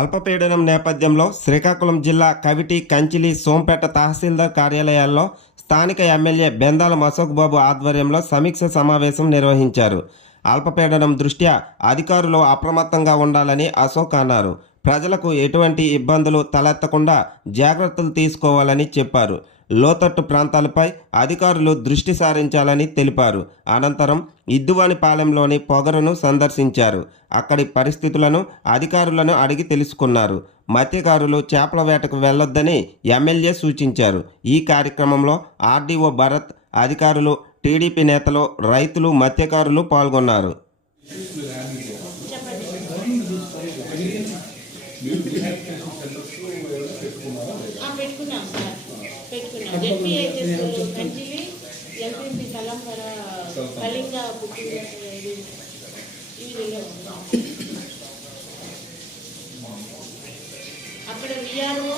అల్పపీడనం నేపథ్యంలో శ్రీకాకుళం జిల్లా కవిటి కంచిలి సోంపేట తహసీల్దార్ కార్యాలయాల్లో స్థానిక ఎమ్మెల్యే బెందాల అశోక్ బాబు ఆధ్వర్యంలో సమీక్ష సమావేశం నిర్వహించారు. అల్పపీడనం దృష్ట్యా అధికారులు అప్రమత్తంగా ఉండాలని అశోక్ అన్నారు. ప్రజలకు ఎటువంటి ఇబ్బందులు తలెత్తకుండా జాగ్రత్తలు తీసుకోవాలని చెప్పారు. లోతట్టు ప్రాంతాలపై అధికారులు దృష్టి సారించాలని తెలిపారు. అనంతరం ఇద్దువానిపాలెంలోని పొగరును సందర్శించారు. అక్కడి పరిస్థితులను అధికారులను అడిగి తెలుసుకున్నారు. మత్స్యకారులు చేపల వేటకు వెళ్ళొద్దని ఎమ్మెల్యే సూచించారు. ఈ కార్యక్రమంలో ఆర్డీఓ భరత్ అధికారులు టీడీపీ నేతలు రైతులు మత్స్యకారులు పాల్గొన్నారు. ఆ, పెట్టుకున్నాం సార్. పెట్టుకున్నాం. జెడ్పీహెచ్ఎస్ కంచిలి ఎంపీపీ కళింగ పుట్టిన తెలియవు. అక్కడ విఆర్ఓ